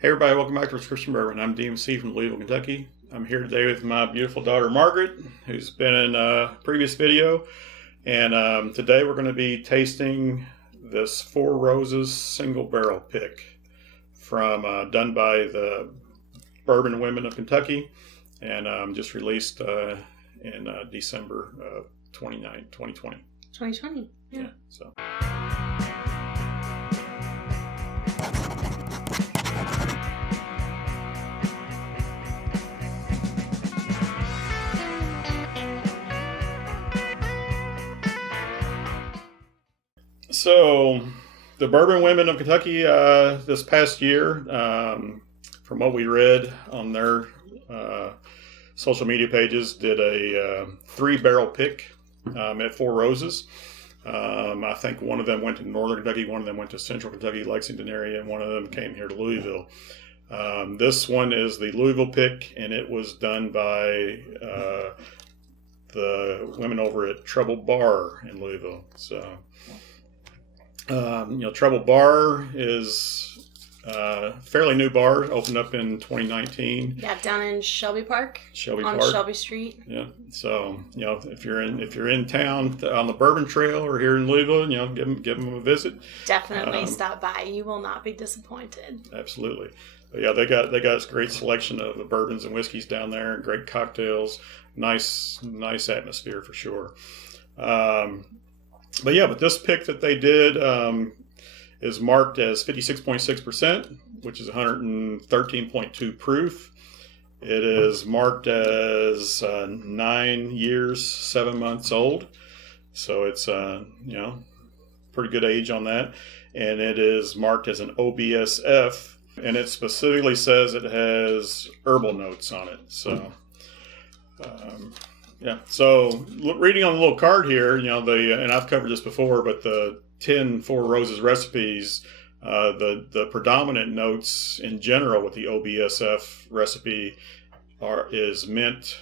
Hey everybody, welcome back to Prescription Bourbon. I'm DMC from Louisville, Kentucky. I'm here today with my beautiful daughter Margaret, who's been in a previous video. And today we're going to be tasting this Four Roses single barrel pick from done by the Bourbon Women of Kentucky, and just released in December of 2020. 2020, yeah. So. So, the Bourbon Women of Kentucky this past year, from what we read on their social media pages, did a 3-barrel pick at Four Roses. I think one of them went to Northern Kentucky, one of them went to Central Kentucky, Lexington area, and one of them came here to Louisville. This one is the Louisville pick, and it was done by the women over at Treble Bar in Louisville. So. Treble Bar is a fairly new bar, opened up in 2019. Yeah, down in Shelby Park. On Shelby Street. Yeah. So, if you're in town on the Bourbon Trail or here in Louisville, give them a visit. Definitely stop by. You will not be disappointed. Absolutely. But yeah, they got a great selection of the bourbons and whiskeys down there, and great cocktails. Nice atmosphere for sure. But this pick that they did is marked as 56.6%, which is 113.2 proof. It is marked as 9 years, 7 months old. So it's, pretty good age on that. And it is marked as an OBSF, and it specifically says it has herbal notes on it. So... So reading on the little card here, and I've covered this before, but the 10 Four Roses recipes, the predominant notes in general with the OBSF recipe is mint,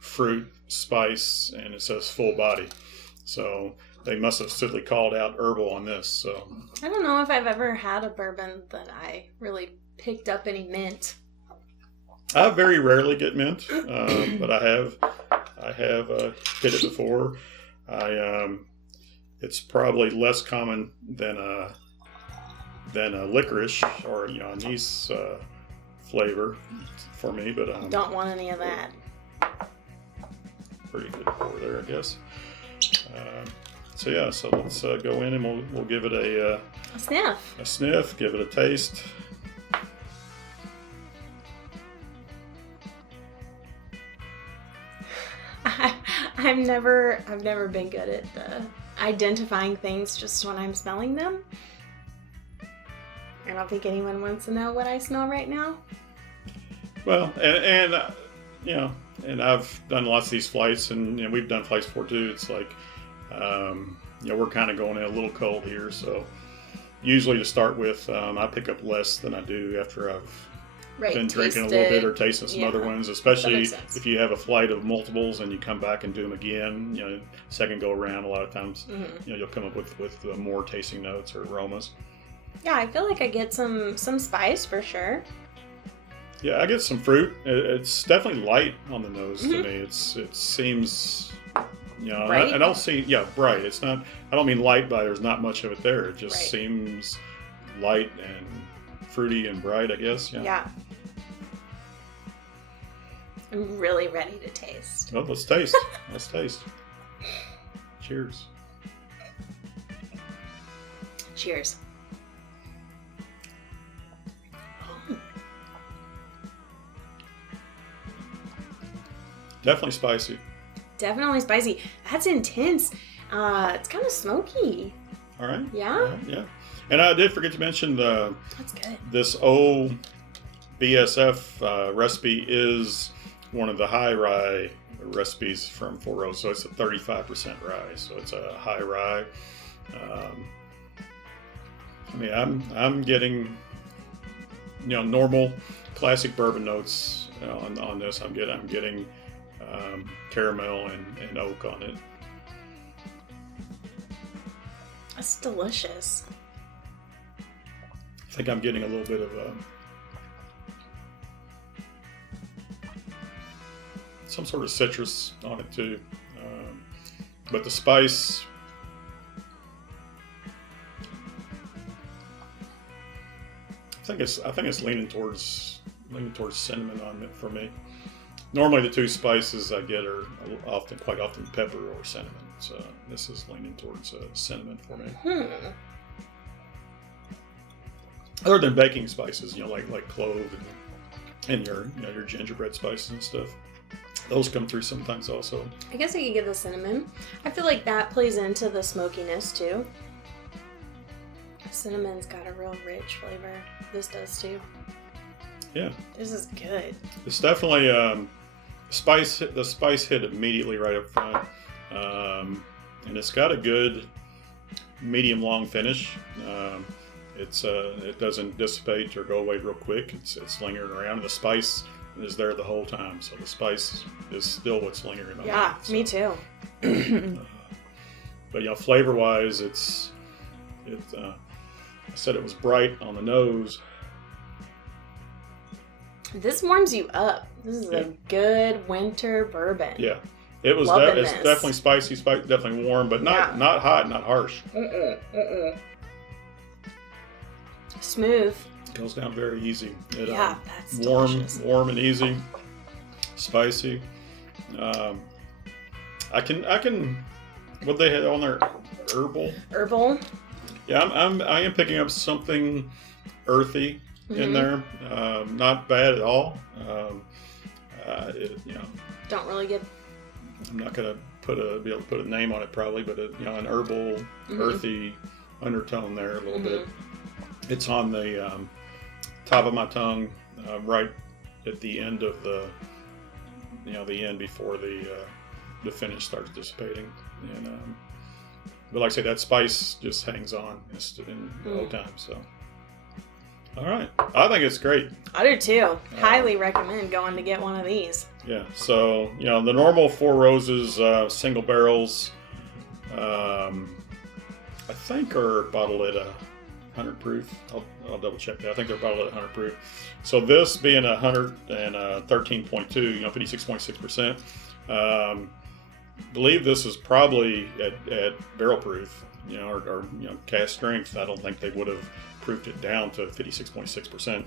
fruit, spice, and it says full body. So they must have simply called out herbal on this. So I don't know if I've ever had a bourbon that I really picked up any mint. I very rarely get mint, but I have hit it before. It's probably less common than a licorice or anise flavor for me, but don't want any of that. Pretty good pour there, I guess. So let's go in and we'll give it a sniff. A sniff. Give it a taste. I've never been good at identifying things just when I'm smelling them. I don't think anyone wants to know what I smell right now. Well, and I've done lots of these flights, and we've done flights before too. It's like, we're kind of going in a little cold here, so usually to start with, I pick up less than I do after I've been drinking a little bit or tasting some other ones, especially if you have a flight of multiples and you come back and do them again. Second go around, a lot of times, you'll come up with more tasting notes or aromas. Yeah, I feel like I get some spice for sure. Yeah, I get some fruit. It's definitely light on the nose to me. It seems, bright? I don't see, bright. It's not. I don't mean light by there's not much of it there. It just seems light and fruity and bright, I guess. Yeah. I'm really ready to taste. Well, let's taste. Let's taste. Cheers. Cheers. Definitely spicy. Definitely spicy. That's intense. It's kind of smoky. All right. Yeah? All right. Yeah. And I did forget to mention That's good. This OBSF recipe is one of the high rye recipes from Four Roses. So it's a 35% rye. So it's a high rye. I'm getting normal classic bourbon notes on this. I'm getting caramel and oak on it. That's delicious. I think I'm getting a little bit of some sort of citrus on it too. But the spice, I think it's leaning towards cinnamon on it for me. Normally, the two spices I get are quite often pepper or cinnamon. So this is leaning towards cinnamon for me. Other than baking spices, like clove and your gingerbread spices and stuff, those come through sometimes also. I guess I could get the cinnamon. I feel like that plays into the smokiness too. Cinnamon's got a real rich flavor. This does too. Yeah. This is good. It's definitely the spice hit immediately right up front, and it's got a good medium long finish. It doesn't dissipate or go away real quick. It's lingering around, and the spice is there the whole time. So the spice is still what's lingering on. Yeah, it, so. me too. But flavor wise, I said it was bright on the nose. This warms you up. This is a good winter bourbon. Yeah, it was. It's definitely spicy, definitely warm, but not hot, not harsh. Smooth. It goes down very easy. That's delicious. Warm and easy. Spicy. I can. What they had on there, herbal. Herbal. Yeah, I am picking up something earthy in there. Not bad at all. Don't really get. I'm not gonna be able to put a name on it probably, but an herbal, earthy undertone there a little bit. It's on the top of my tongue, right at the end of the end before the finish starts dissipating, and but like I say, that spice just hangs on in the whole time. So, all right, I think it's great. I do too. Highly recommend going to get one of these. Yeah. So the normal Four Roses single barrels, I think are bottled at 100 proof. I'll double check that. I think they're bottled at 100 proof. So this being 113.2, 56.6%. Believe this is probably at barrel proof, or cask strength. I don't think they would have proofed it down to 56.6%.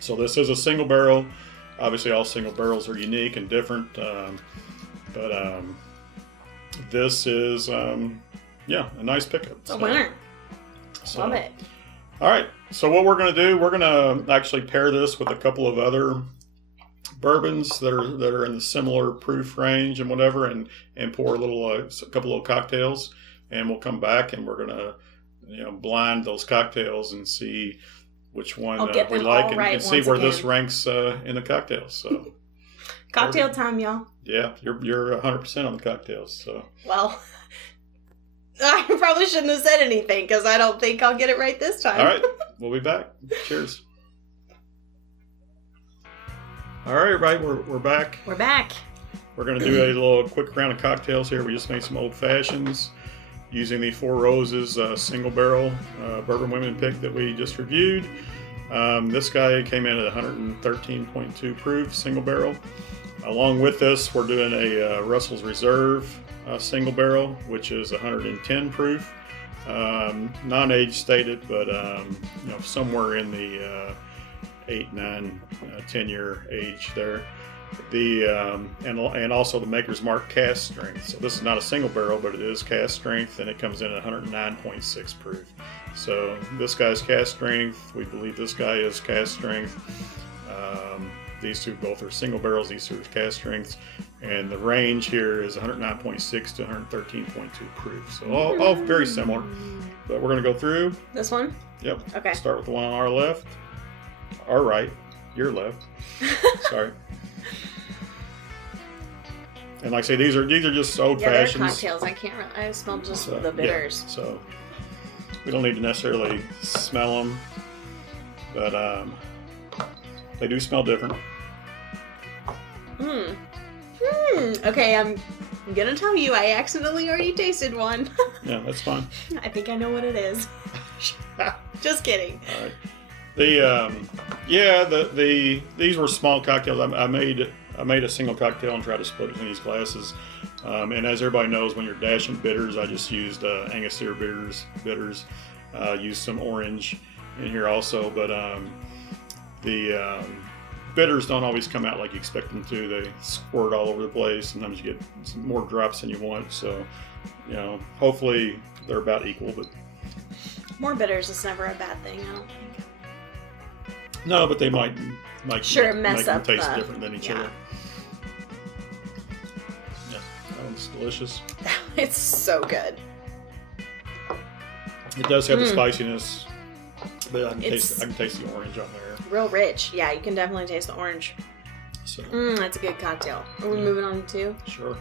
So this is a single barrel. Obviously, all single barrels are unique and different, but this is a nice pickup. It's a winner. So, love it. All right. So what we're going to do, we're going to actually pair this with a couple of other bourbons that are in the similar proof range and whatever, and pour a couple of cocktails, and we'll come back and we're going to blind those cocktails and see which one we like, and see where this ranks in the cocktails. So cocktail time, y'all. Yeah, you're 100% on the cocktails. So well. I probably shouldn't have said anything because I don't think I'll get it right this time. All right. We'll be back. Cheers. All right, everybody. We're back. We're back. We're going to do a little quick round of cocktails here. We just made some old fashions using the Four Roses single barrel Bourbon Women pick that we just reviewed. This guy came in at 113.2 proof single barrel. Along with this, we're doing a Russell's Reserve single barrel, which is 110 proof, non-age stated, but somewhere in the 8, 9, 10 year age there. And also the Maker's Mark cask strength. So this is not a single barrel, but it is cask strength, and it comes in at 109.6 proof. So this guy's cask strength. We believe this guy is cask strength. These two both are single barrels. These two are cask strengths. And the range here is 109.6 to 113.2 proof. So all very similar. But we're going to go through. This one? Yep. Okay. Start with the one on our left. Our right. Your left. Sorry. And like I say, these are just old fashions. They're cocktails. I smell just the bitters. Yeah, so we don't need to necessarily smell them. But they do smell different. Okay, I'm gonna tell you, I accidentally already tasted one. Yeah, that's fine. I think I know what it is. Just kidding. All right. These were small cocktails. I made I made a single cocktail and tried to split it in these glasses. And as everybody knows, when you're dashing bitters, I just used Angostura bitters. Used some orange in here also, but the bitters don't always come out like you expect them to. They squirt all over the place. Sometimes you get some more drops than you want. So, hopefully they're about equal. But more bitters is never a bad thing, I don't think. No, but they might sure make mess them up taste different than each yeah. other. Yeah, that one's delicious. It's so good. It does have the spiciness, but I can taste the orange on there. Real rich. Yeah, you can definitely taste the orange. So that's a good cocktail. Are we moving on to 2? Sure.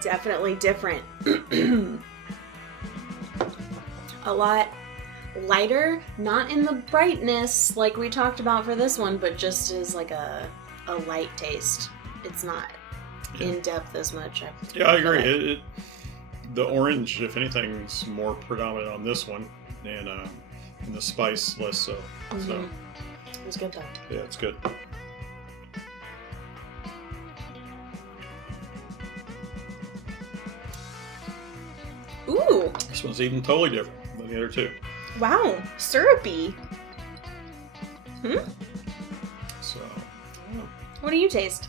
Definitely different. A lot lighter, not in the brightness like we talked about for this one, but just as like a light taste. It's not in depth as much. I agree. The orange, if anything, is more predominant on this one, and the spice less so. So it's good though. Yeah, it's good. Ooh. This one's even totally different than the other two. Wow, syrupy. So, what do you taste?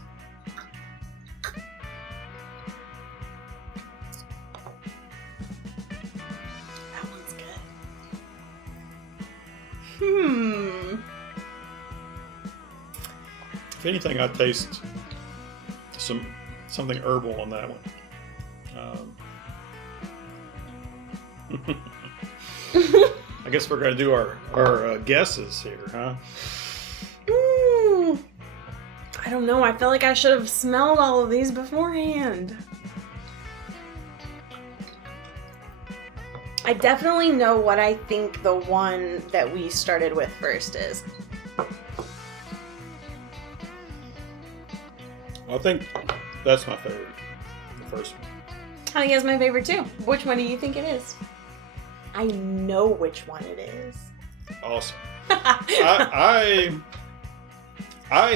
That one's good. If anything, I taste something herbal on that one. I guess we're going to do our guesses here, huh? I don't know. I feel like I should have smelled all of these beforehand. I definitely know what I think the one that we started with first is. I think that's my favorite. The first one. I think it's my favorite too. Which one do you think it is? I know which one it is. Awesome. I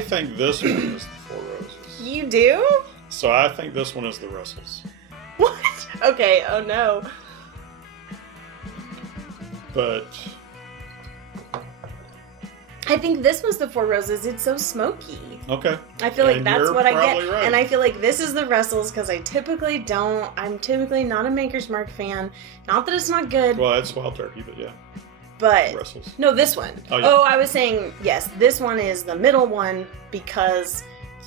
think this one is the Four Roses. You do? So I think this one is the Russells. What? Okay, oh no. But I think this was the Four Roses. It's so smoky. Okay. I feel like that's what I get. Right. And I feel like this is the Russells because I'm typically not a Maker's Mark fan. Not that it's not good. Well, that's Wild Turkey, but yeah. But Russells. No, this one. Oh, yeah. I was saying, yes, this one is the middle one because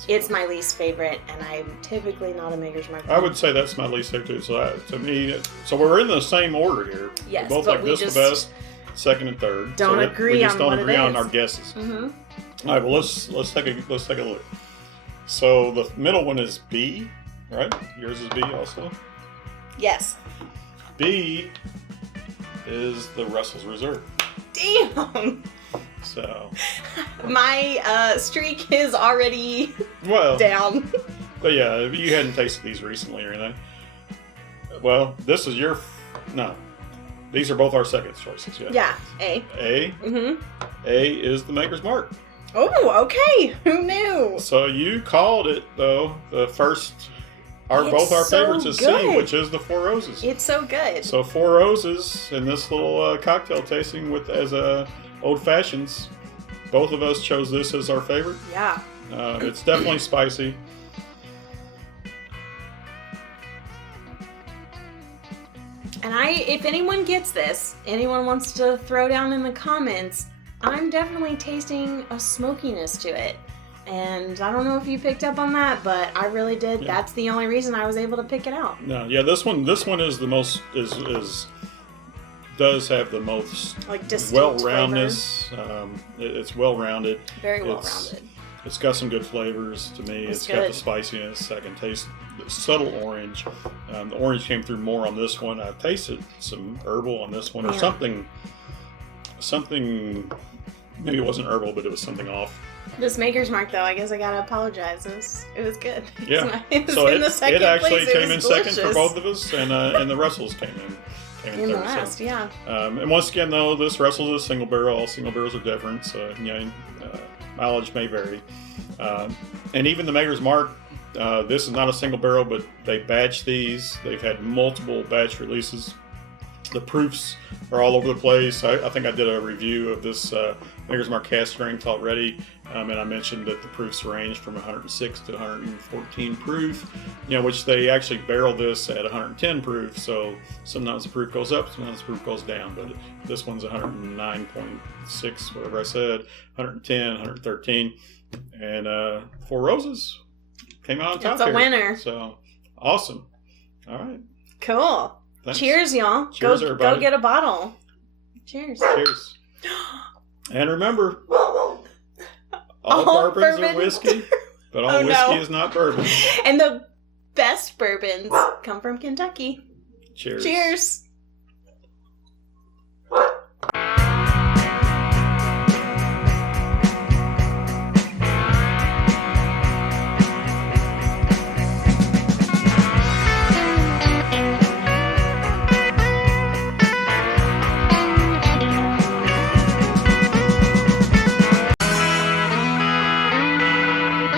it's my least favorite, and I'm typically not a Maker's Mark fan. I would say that's my least favorite too. So to me, we're in the same order here. Yes, we both but like we this just the best, second and third. Don't agree we just on don't what agree it on is. our guesses. Mm-hmm. All right, well let's take a look. So the middle one is B, right? Yours is B also. Yes. B is the Russell's Reserve. Damn. So my streak is already down. But yeah, if you hadn't tasted these recently or anything, well, this is no. These are both our second choices. Yeah. Yeah. A. A. Mm-hmm. A is the Maker's Mark. Oh, okay. Who knew? So you called it though. The first, both our favorites is good. C, which is the Four Roses. It's so good. So Four Roses in this little cocktail tasting as old fashions. Both of us chose this as our favorite. Yeah. It's definitely spicy. And if anyone gets this, anyone wants to throw down in the comments, I'm definitely tasting a smokiness to it. And I don't know if you picked up on that, but I really did. Yeah. That's the only reason I was able to pick it out. No, yeah, this one is the most does have the most well-roundedness. It's well-rounded. Very well-rounded. It's got some good flavors to me. It's got the spiciness. I can taste the subtle orange. The orange came through more on this one. I tasted some herbal on this one, or something. Maybe it wasn't herbal, but it was something off. This Maker's Mark, though, I guess I gotta apologize. It was good. Yeah. It so in the second it actually place. came in second for both of us, and the Russells came came in the third. last, So, yeah. and once again, though, this Russell's a single barrel. All single barrels are different, so mileage may vary. And even the Maker's Mark, this is not a single barrel, but they batch these. They've had multiple batch releases. The proofs are all over the place. I think I did a review of this Maker's Mark cask strength already, and I mentioned that the proofs range from 106 to 114 proof, which they actually barrel this at 110 proof. So sometimes the proof goes up, sometimes the proof goes down. But this one's 109.6, whatever I said, 110, 113, and Four Roses came out on top. It's a here. winner. So awesome. All right. Cool. Thanks. Cheers, y'all. Cheers, everybody. Go get a bottle. Cheers. Cheers. And remember, all bourbons are whiskey, but all whiskey is not bourbon. And the best bourbons come from Kentucky. Cheers. Cheers.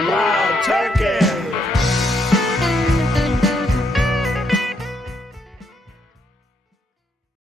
Wild turkey.